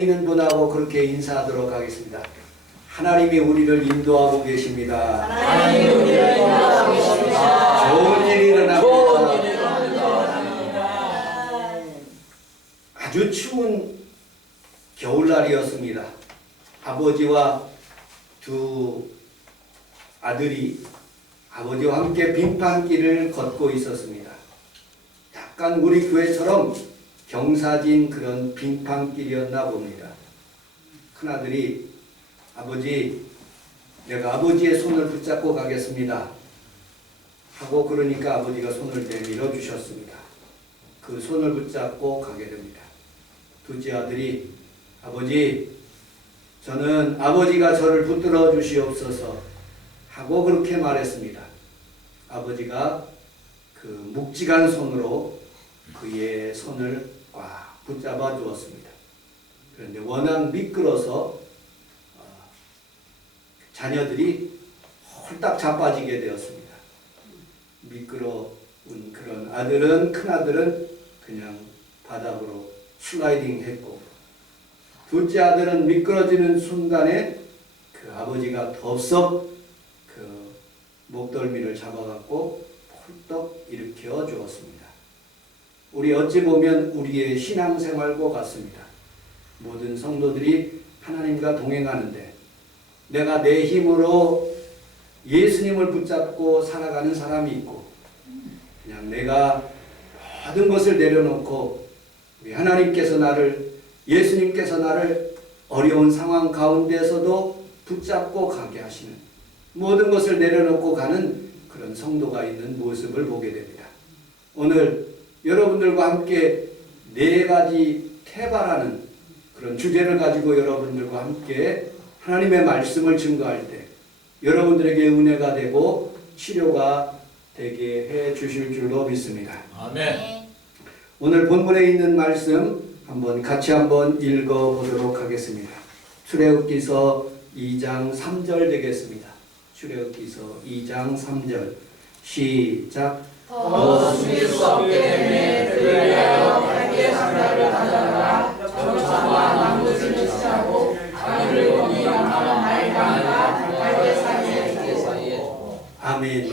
있는 분하고 그렇게 인사하도록 하겠습니다. 하나님이 우리를 인도하고 계십니다. 하나님이 우리를 인도하고 계십니다. 좋은 일이 일어납니다. 아주 추운 겨울날이었습니다. 아버지와 두 아들이 아버지와 함께 빙판길을 걷고 있었습니다. 약간 우리 교회처럼 경사진 그런 빙판길이었나 봅니다. 큰아들이 아버지, 내가 아버지의 손을 붙잡고 가겠습니다 하고 그러니까 아버지가 손을 내밀어 주셨습니다. 그 손을 붙잡고 가게 됩니다. 둘째 아들이 아버지, 저는 아버지가 저를 붙들어 주시옵소서 하고 그렇게 말했습니다. 아버지가 그 묵직한 손으로 그의 손을 꽉 붙잡아 주었습니다. 그런데 워낙 미끄러서 자녀들이 홀딱 자빠지게 되었습니다. 미끄러운 그런 아들은, 큰아들은 그냥 바닥으로 슬라이딩 했고, 둘째 아들은 미끄러지는 순간에 그 아버지가 덥석 그 목덜미를 잡아갖고 홀떡 일으켜 주었습니다. 우리 어찌 보면 우리의 신앙생활과 같습니다. 모든 성도들이 하나님과 동행하는데 내가 내 힘으로 예수님을 붙잡고 살아가는 사람이 있고, 그냥 내가 모든 것을 내려놓고 우리 하나님께서 나를, 예수님께서 나를 어려운 상황 가운데서도 붙잡고 가게 하시는, 모든 것을 내려놓고 가는 그런 성도가 있는 모습을 보게 됩니다. 오늘 여러분들과 함께 네 가지 태바라는 그런 주제를 가지고 여러분들과 함께 하나님의 말씀을 증거할 때 여러분들에게 은혜가 되고 치료가 되게 해 주실 줄로 믿습니다. 아멘. 오늘 본문에 있는 말씀 같이 한번 읽어 보도록 하겠습니다. 출애굽기서 2장 3절 되겠습니다. 출애굽기서 2장 3절 시작. 더 숨길 수 없게 되매 그를 위하여 갈대 상자를 가져다가 정사와 나무들을 치자고 아이를 거기 말간과 갈대 사이에. 아멘.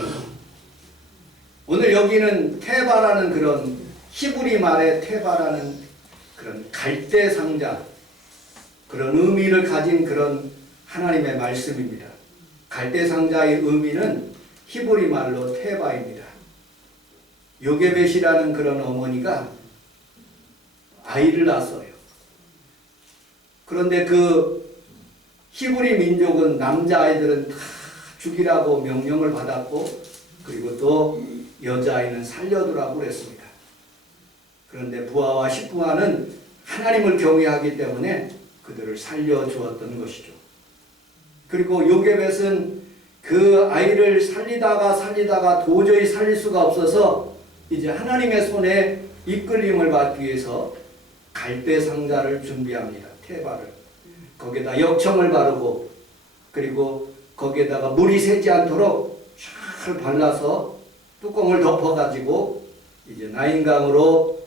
오늘 여기는 테바라는 그런 히브리 말의 테바라는 그런 갈대 상자, 그런 의미를 가진 그런 하나님의 말씀입니다. 갈대 상자의 의미는 히브리 말로 테바입니다. 요게벳이라는 그런 어머니가 아이를 낳았어요. 그런데 그 히브리 민족은 남자아이들은 다 죽이라고 명령을 받았고, 그리고 또 여자아이는 살려두라고 그랬습니다. 그런데 부하와 십부하는 하나님을 경외하기 때문에 그들을 살려주었던 것이죠. 그리고 요게벳은 그 아이를 살리다가 도저히 살릴 수가 없어서 이제 하나님의 손에 이끌림을 받기 위해서 갈대 상자를 준비합니다. 테바를. 거기에다 역청을 바르고, 그리고 거기에다가 물이 새지 않도록 잘 발라서 뚜껑을 덮어가지고 이제 나인강으로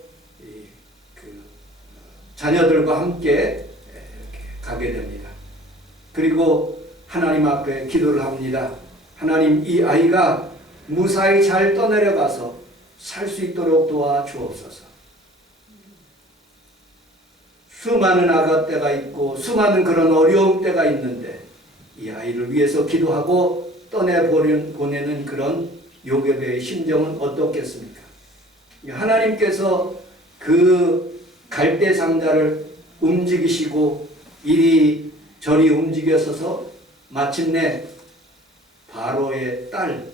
그 자녀들과 함께 이렇게 가게 됩니다. 그리고 하나님 앞에 기도를 합니다. 하나님, 이 아이가 무사히 잘 떠내려가서 살 수 있도록 도와주옵소서. 수많은 악업 때가 있고 수많은 그런 어려움 때가 있는데 이 아이를 위해서 기도하고 떠내보내는 그런 요게벳의 심정은 어떻겠습니까? 하나님께서 그 갈대 상자를 움직이시고 이리저리 움직여서서 마침내 바로의 딸,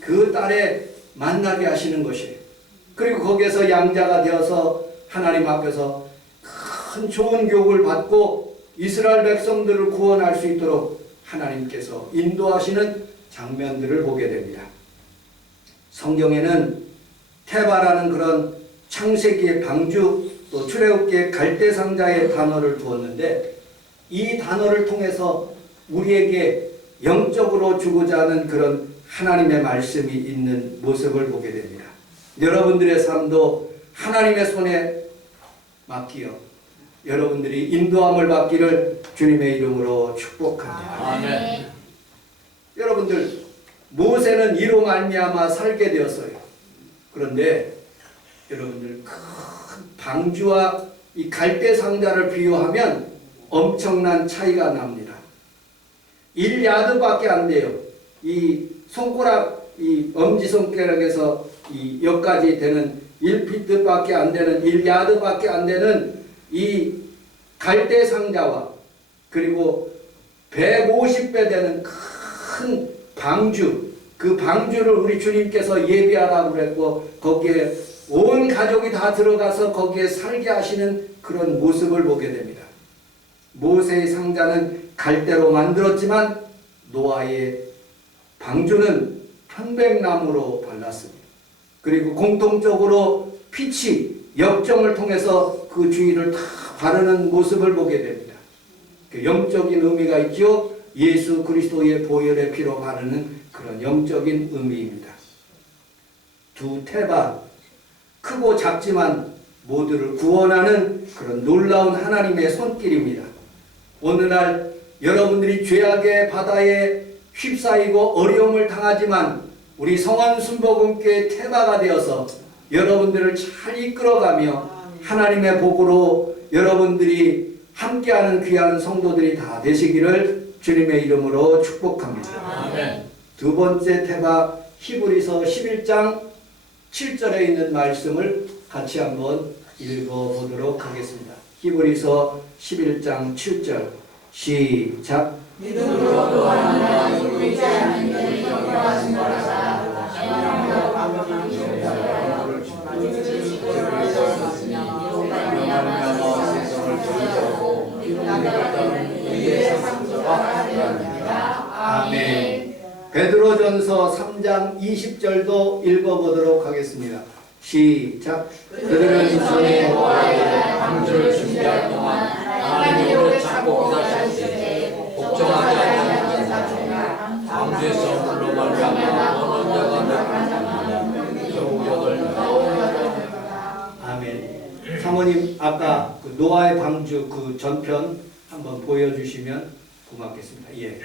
그 딸에 만나게 하시는 것이에요. 그리고 거기에서 양자가 되어서 하나님 앞에서 큰 좋은 교육을 받고 이스라엘 백성들을 구원할 수 있도록 하나님께서 인도하시는 장면들을 보게 됩니다. 성경에는 테바라는 그런 창세기의 방주, 또 출애굽기의 갈대상자의 단어를 두었는데, 이 단어를 통해서 우리에게 영적으로 주고자 하는 그런 하나님의 말씀이 있는 모습을 보게 됩니다. 여러분들의 삶도 하나님의 손에 맡기어 여러분들이 인도함을 받기를 주님의 이름으로 축복합니다. 아멘. 여러분들, 모세는 이로 말미암아 살게 되었어요. 그런데 여러분들, 큰 방주와 이 갈대 상자를 비유하면 엄청난 차이가 납니다. 1야드밖에 안 돼요. 이 손가락, 이 엄지손가락에서 이 여기까지 되는 1피트밖에 안 되는, 1야드밖에 안 되는 이 갈대 상자와 그리고 150배 되는 큰 방주, 그 방주를 우리 주님께서 예비하라고 그랬고 거기에 온 가족이 다 들어가서 거기에 살게 하시는 그런 모습을 보게 됩니다. 모세의 상자는 갈대로 만들었지만 노아의 방주는 편백나무로 발랐습니다. 그리고 공통적으로 피치, 역정을 통해서 그 주위를 다 바르는 모습을 보게 됩니다. 그 영적인 의미가 있죠. 예수 그리스도의 보혈의 피로 바르는 그런 영적인 의미입니다. 두 태바, 크고 작지만 모두를 구원하는 그런 놀라운 하나님의 손길입니다. 오늘날 여러분들이 죄악의 바다에 휩싸이고 어려움을 당하지만 우리 성원순복음교회 태바가 되어서 여러분들을 잘 이끌어가며 하나님의 복으로 여러분들이 함께하는 귀한 성도들이 다 되시기를 주님의 이름으로 축복합니다. 아멘. 두 번째 태바 히브리서 11장 7절에 있는 말씀을 같이 한번 읽어보도록 하겠습니다. 히브리서 11장 7절 시작. 믿음으로 또한 하나님이 보이지 않는 일을 경험하신 거라사. 아멘. 베드로전서 3장 20절도 읽어보도록 하겠습니다. 시작. 그들은 전에 노아의 방주를 준비할 동안 하나님의 오래 참고 기다리실 때 걱정하지 않는 자가 방주에서 물로 말미암아 어느 자가 겨우 8명. 아멘. 사모님, 아까 그 노아의 방주 그 전편 한번 보여주시면 고맙겠습니다. 예.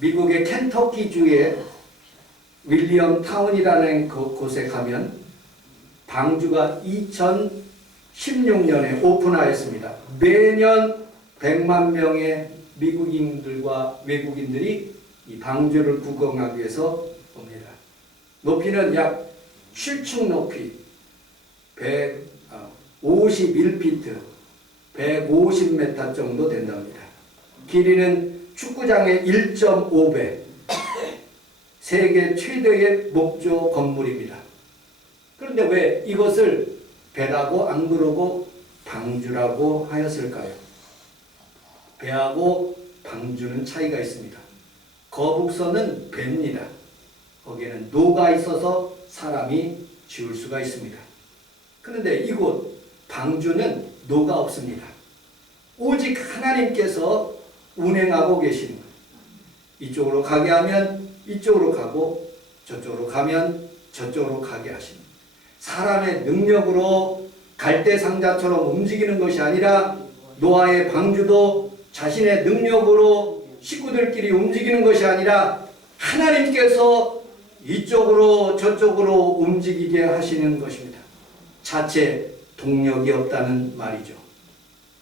미국의 켄터키주의 윌리엄 타운이라는 곳에 가면 방주가 2016년에 오픈하였습니다. 매년 100만 명의 미국인들과 외국인들이 이 방주를 구경하기 위해서 옵니다. 높이는 약 7층 높이, 151피트, 150m 정도 된답니다. 길이는 축구장의 1.5배, 세계 최대의 목조 건물입니다. 그런데 왜 이것을 배라고 안 부르고 방주라고 하였을까요? 배하고 방주는 차이가 있습니다. 거북선은 배입니다. 거기에는 노가 있어서 사람이 지울 수가 있습니다. 그런데 이곳 방주는 노가 없습니다. 오직 하나님께서 운행하고 계시는 거예요. 이쪽으로 가게 하면 이쪽으로 가고 저쪽으로 가면 저쪽으로 가게 하십니다. 사람의 능력으로 갈대상자처럼 움직이는 것이 아니라 노아의 방주도 자신의 능력으로 식구들끼리 움직이는 것이 아니라 하나님께서 이쪽으로 저쪽으로 움직이게 하시는 것입니다. 자체 동력이 없다는 말이죠.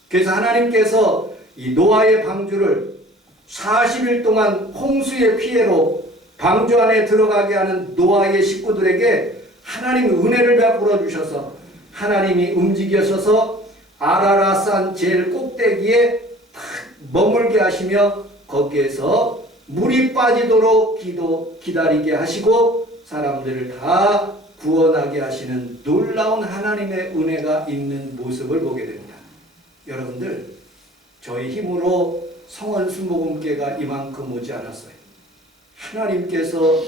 그래서 하나님께서 이 노아의 방주를 40일 동안 홍수의 피해로 방주 안에 들어가게 하는 노아의 식구들에게 하나님이 은혜를 베풀어 주셔서 하나님이 움직여서서 아라라산 제일 꼭대기에 탁 머물게 하시며 거기에서 물이 빠지도록 기다리게 하시고 사람들을 다 구원하게 하시는 놀라운 하나님의 은혜가 있는 모습을 보게 됩니다. 여러분들, 저희 힘으로 성원순복음교회가 이만큼 오지 않았어요. 하나님께서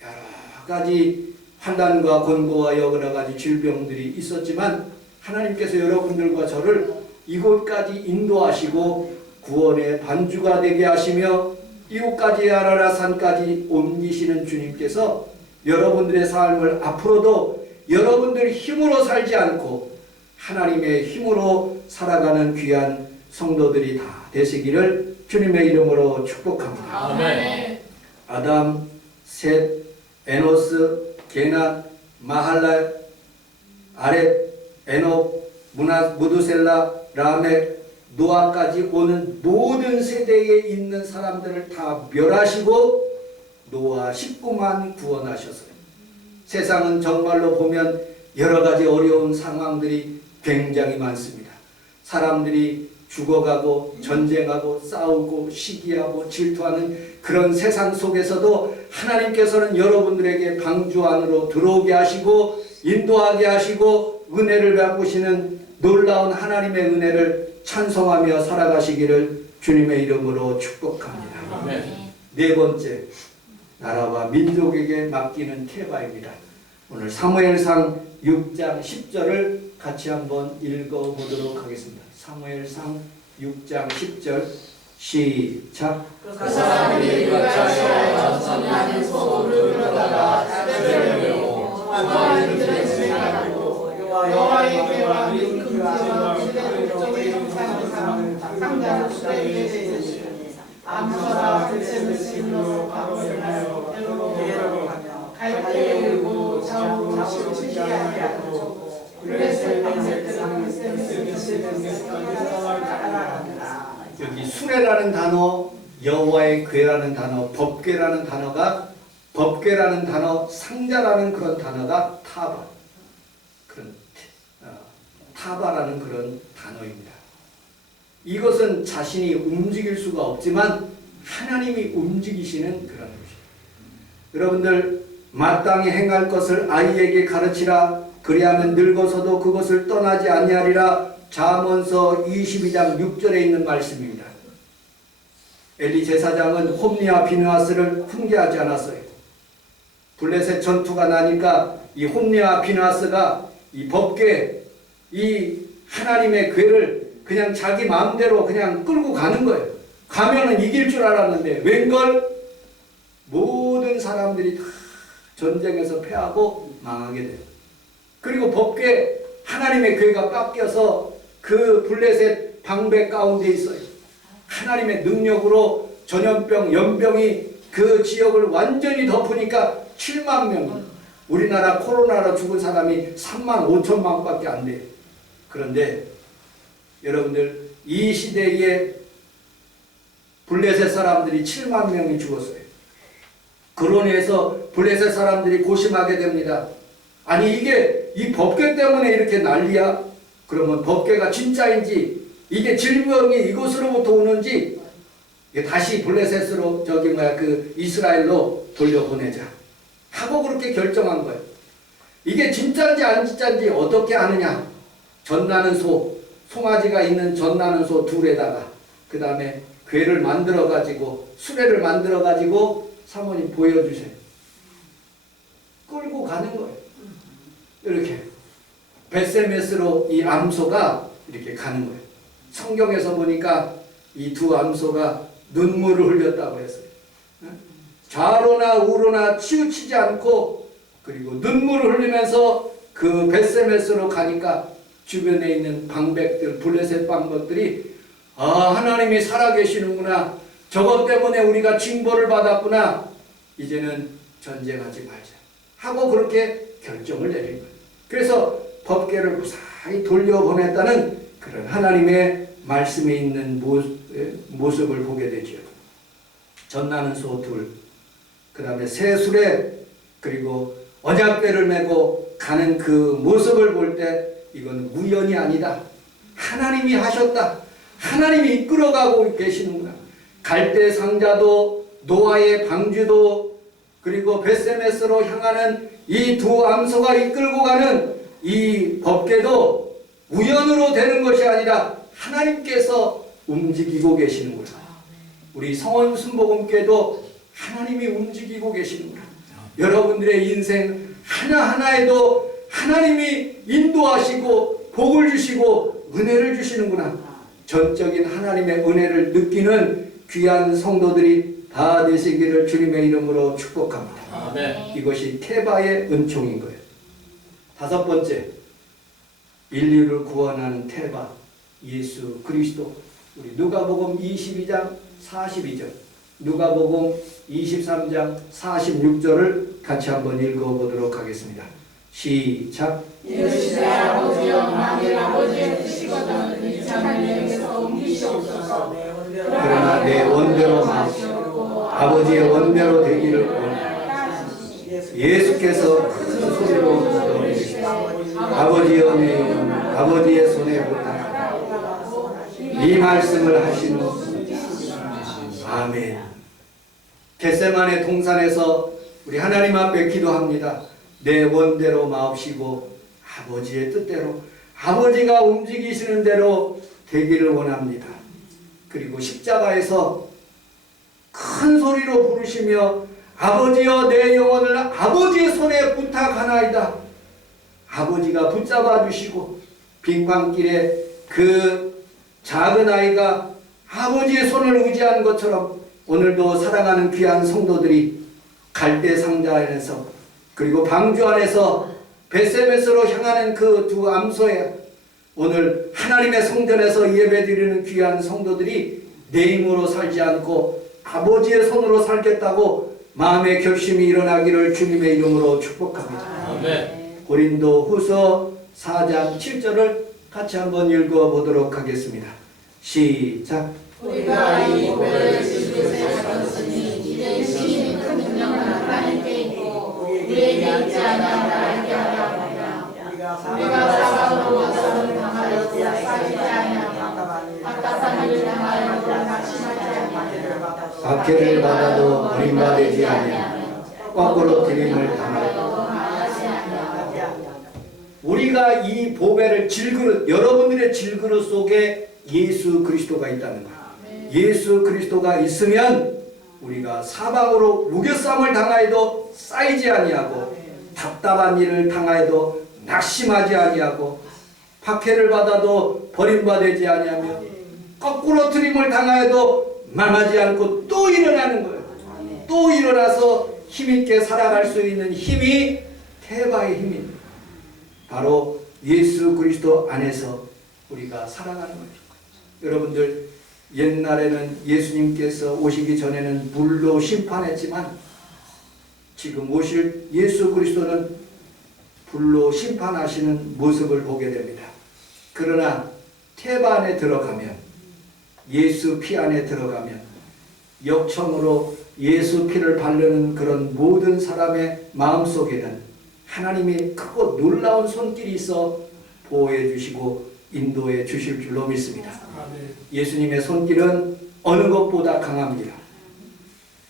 여러 가지 환난과 권고와 여러 가지 질병들이 있었지만 하나님께서 여러분들과 저를 이곳까지 인도하시고 구원의 반주가 되게 하시며 이곳까지 아라라산까지 옮기시는 주님께서 여러분들의 삶을 앞으로도 여러분들 힘으로 살지 않고 하나님의 힘으로 살아가는 귀한 성도들이 다 되시기를 주님의 이름으로 축복합니다. 아멘. 아담, 셋, 에노스, 게낫, 마할랄, 아렛, 에녹, 무두셀라, 라멕, 노아까지 오는 모든 세대에 있는 사람들을 다 멸하시고 노아 식구만 구원하셨어요. 세상은 정말로 보면 여러 가지 어려운 상황들이 굉장히 많습니다. 사람들이 죽어가고 전쟁하고 싸우고 시기하고 질투하는 그런 세상 속에서도 하나님께서는 여러분들에게 방주 안으로 들어오게 하시고 인도하게 하시고 은혜를 베푸시는 놀라운 하나님의 은혜를 찬송하며 살아가시기를 주님의 이름으로 축복합니다. 아멘. 네 번째, 나라와 민족에게 맡기는 테바입니다. 오늘 사무엘상 6장 10절을 같이 한번 읽어보도록 하겠습니다. 사무엘상 6장 10절 시작. 그 사람이 불가차에 전선하는 소를 끌어다가 떼를 메고 주마이들을 진행하고 여호와에게와 금지와 시대적인 형상을 상자를 수레에 대시고 암소와 들새를 심으로 가보려하여 대로 가며 갈대에 울고 자우로 시시하게 하고 그레스 방색들은 여기 수레라는 단어, 여호와의 궤라는 단어, 법궤라는 단어가 법궤라는 단어, 상자라는 그런 단어가 타바, 그런 타바라는 그런 단어입니다. 이것은 자신이 움직일 수가 없지만 하나님이 움직이시는 그런 것입니다. 여러분들 마땅히 행할 것을 아이에게 가르치라. 그리하면 늙어서도 그것을 떠나지 아니하리라. 잠언서 22장 6절에 있는 말씀입니다. 엘리 제사장은 홈리와 비느하스를 훈계하지 않았어요. 블레셋 전투가 나니까 이 홈리와 비느하스가 이 법궤, 이 하나님의 궤를 그냥 자기 마음대로 그냥 끌고 가는 거예요. 가면은 이길 줄 알았는데 웬걸 모든 사람들이 다 전쟁에서 패하고 망하게 돼요. 그리고 법궤, 하나님의 궤가 깎여서 그 블레셋 방백 가운데 있어요. 하나님의 능력으로 전염병, 연병이 그 지역을 완전히 덮으니까 7만 명이, 우리나라 코로나로 죽은 사람이 3만 5천만 밖에 안 돼요. 그런데 여러분들 이 시대에 블레셋 사람들이 7만 명이 죽었어요. 그로 인해서 블레셋 사람들이 고심하게 됩니다. 아니 이게 이 법궤 때문에 이렇게 난리야? 그러면 법궤가 진짜인지 이게 질병이 이곳으로부터 오는지 다시 블레셋으로 그 이스라엘로 돌려보내자 하고 그렇게 결정한 거예요. 이게 진짜인지 안 진짜인지 어떻게 아느냐? 젖나는 소, 송아지가 있는 젖나는 소 둘에다가 그 다음에 궤를 만들어 가지고 수레를 만들어 가지고 사모님 보여주세요. 끌고 가는 거예요. 이렇게 벳세메스로 이 암소가 이렇게 가는 거예요. 성경에서 보니까 이 두 암소가 눈물을 흘렸다고 했어요. 좌로나 우로나 치우치지 않고 그리고 눈물을 흘리면서 그 벳세메스로 가니까 주변에 있는 방백들, 블레셋 방백들이 하나님이 살아계시는구나. 저것 때문에 우리가 징벌을 받았구나. 이제는 전쟁하지 말자 하고 그렇게 결정을 내린 거예요. 그래서 법궤를 무사히 돌려보냈다는 그런 하나님의 말씀에 있는 모습을 보게 되죠. 젖나는 소 둘, 그 다음에 새 수레, 그리고 언약궤를 메고 가는 그 모습을 볼 때 이건 우연이 아니다. 하나님이 하셨다. 하나님이 이끌어가고 계시는구나. 갈대 상자도 노아의 방주도 그리고 벳세메스로 향하는 이 두 암소가 이끌고 가는 이 법궤도 우연으로 되는 것이 아니라 하나님께서 움직이고 계시는구나. 우리 성원 순복음교회도 하나님이 움직이고 계시는구나. 여러분들의 인생 하나하나에도 하나님이 인도하시고 복을 주시고 은혜를 주시는구나. 전적인 하나님의 은혜를 느끼는 귀한 성도들이 다 되시기를 주님의 이름으로 축복합니다. 아멘. 이것이 테바의 은총인 거예요. 다섯 번째, 인류를 구원하는 테바. 예수 그리스도, 우리 누가복음 22장 42절, 누가복음 23장 46절을 같이 한번 읽어보도록 하겠습니다. 시작. 이르시되 아버지여 만일 아버지의 뜻이거든 이 잔을 내게서 옮기시옵소서. 그러나 내 원대로 마시고 아버지의 원대로 되기를 원하노라. 예수께서 큰 소리로 부르시되 아버지여 내 영혼을 아버지의 손에 부탁하라. 이 말씀을 하신 후 아멘. 겟세마네 동산에서 우리 하나님 앞에 기도합니다. 내 원대로 마옵시고 아버지의 뜻대로, 아버지가 움직이시는 대로 되기를 원합니다. 그리고 십자가에서 큰 소리로 부르시며 아버지여 내 영혼을 아버지의 손에 부탁하나이다. 아버지가 붙잡아 주시고 빙판길에 그 작은 아이가 아버지의 손을 의지한 것처럼 오늘도 사랑하는 귀한 성도들이 갈대 상자 안에서 그리고 방주 안에서 벳세메스로 향하는 그 두 암소에 오늘 하나님의 성전에서 예배드리는 귀한 성도들이 내 힘으로 살지 않고 아버지의 손으로 살겠다고 마음의 결심이 일어나기를 주님의 이름으로 축복합니다. 아멘. 고린도 후서 4장 7절을 같이 한번 읽어보도록 하겠습니다. 시작. 우리가 이 고백을 주님께 받았으니 이제 신이 큰 능력은 하나님께 있고 우리에게 있지 않아 알게 하려 합니다. 우리가 사방으로 wak성을 당하여도 쌓이지 아니하며 답답한 일을 당하여도 낙심하지 아니하며 박해를 받아도 버림받지 아니하며 거꾸로 들임을 당하여도 망하지 아니하며 우리가 이 보배를 질그릇, 여러분들의 질그릇 속에 예수 그리스도가 있다는 거예요. 예수 그리스도가 있으면 우리가 사방으로 무교쌈을 당하여도 쌓이지 아니하고 답답한 일을 당하여도 낙심하지 아니하고 박해를 받아도 버림받지 아니하며 거꾸로 들임을 당하여도 망하지 않고 또 일어나는 거예요. 또 일어나서 힘있게 살아갈 수 있는 힘이 태바의 힘입니다. 바로 예수 그리스도 안에서 우리가 살아가는 거죠. 여러분들, 옛날에는 예수님께서 오시기 전에는 불로 심판했지만 지금 오실 예수 그리스도는 불로 심판하시는 모습을 보게 됩니다. 그러나 태바 안에 들어가면, 예수 피 안에 들어가면 역청으로 예수 피를 바르는 그런 모든 사람의 마음속에는 하나님이 크고 놀라운 손길이 있어 보호해 주시고 인도해 주실 줄로 믿습니다. 예수님의 손길은 어느 것보다 강합니다.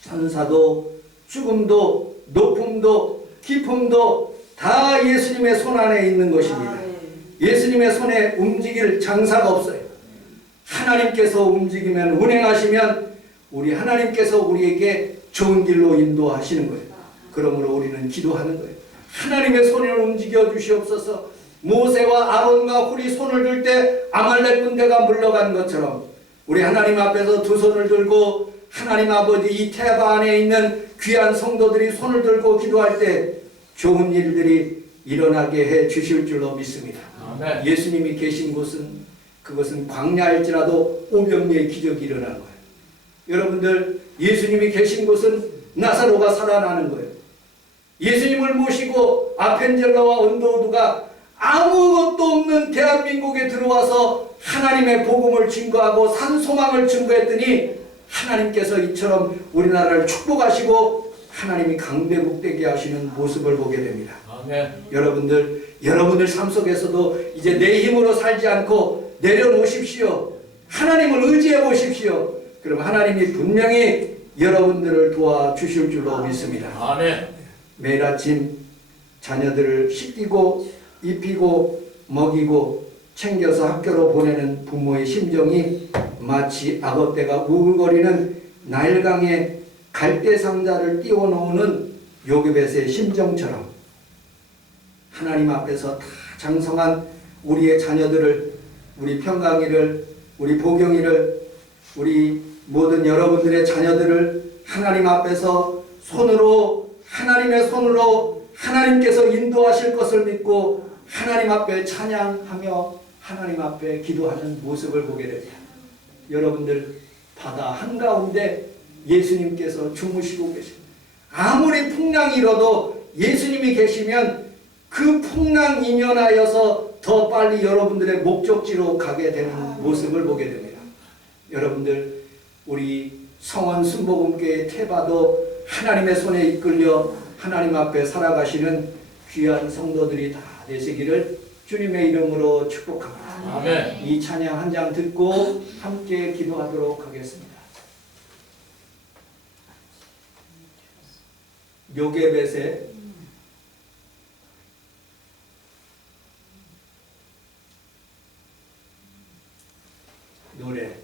천사도 죽음도 높음도 깊음도 다 예수님의 손 안에 있는 것입니다. 예수님의 손에 움직일 장사가 없어요. 하나님께서 움직이면, 운행하시면 우리 하나님께서 우리에게 좋은 길로 인도하시는 거예요. 그러므로 우리는 기도하는 거예요. 하나님의 손을 움직여 주시옵소서. 모세와 아론과 홀이 손을 들 때 아말렉 군대가 물러간 것처럼 우리 하나님 앞에서 두 손을 들고 하나님 아버지 이 태바 안에 있는 귀한 성도들이 손을 들고 기도할 때 좋은 일들이 일어나게 해 주실 줄로 믿습니다. 아멘. 예수님이 계신 곳은, 그것은 광야일지라도 오병이의 기적이 일어난 거예요. 여러분들, 예수님이 계신 곳은 나사로가 살아나는 거예요. 예수님을 모시고 아펜젤러와 언더우드가 아무것도 없는 대한민국에 들어와서 하나님의 복음을 증거하고 산 소망을 증거했더니 하나님께서 이처럼 우리나라를 축복하시고 하나님이 강대국되게 하시는 모습을 보게 됩니다. 아멘. 여러분들 삶 속에서도 이제 내 힘으로 살지 않고 내려놓으십시오. 하나님을 의지해 보십시오. 그럼 하나님이 분명히 여러분들을 도와주실 줄로 믿습니다. 아멘. 매일 아침 자녀들을 씻기고 입히고 먹이고 챙겨서 학교로 보내는 부모의 심정이 마치 악어떼가 우글거리는 나일강에 갈대상자를 띄워놓는 요게벳의 심정처럼 하나님 앞에서 다 장성한 우리의 자녀들을, 우리 평강이를, 우리 보경이를, 우리 모든 여러분들의 자녀들을 하나님 앞에서 하나님의 손으로 하나님께서 인도하실 것을 믿고 하나님 앞에 찬양하며 하나님 앞에 기도하는 모습을 보게 됩니다. 여러분들 바다 한가운데 예수님께서 주무시고 계십니다. 아무리 풍랑이 일어도 예수님이 계시면 그 풍랑 이면하여서 더 빨리 여러분들의 목적지로 가게 되는 모습을 보게 됩니다. 여러분들 우리 성원 순복음교회 태바도 하나님의 손에 이끌려 하나님 앞에 살아가시는 귀한 성도들이 다 되시기를 주님의 이름으로 축복합니다. 아멘. 이 찬양 한 장 듣고 함께 기도하도록 하겠습니다. 요게벳의 노래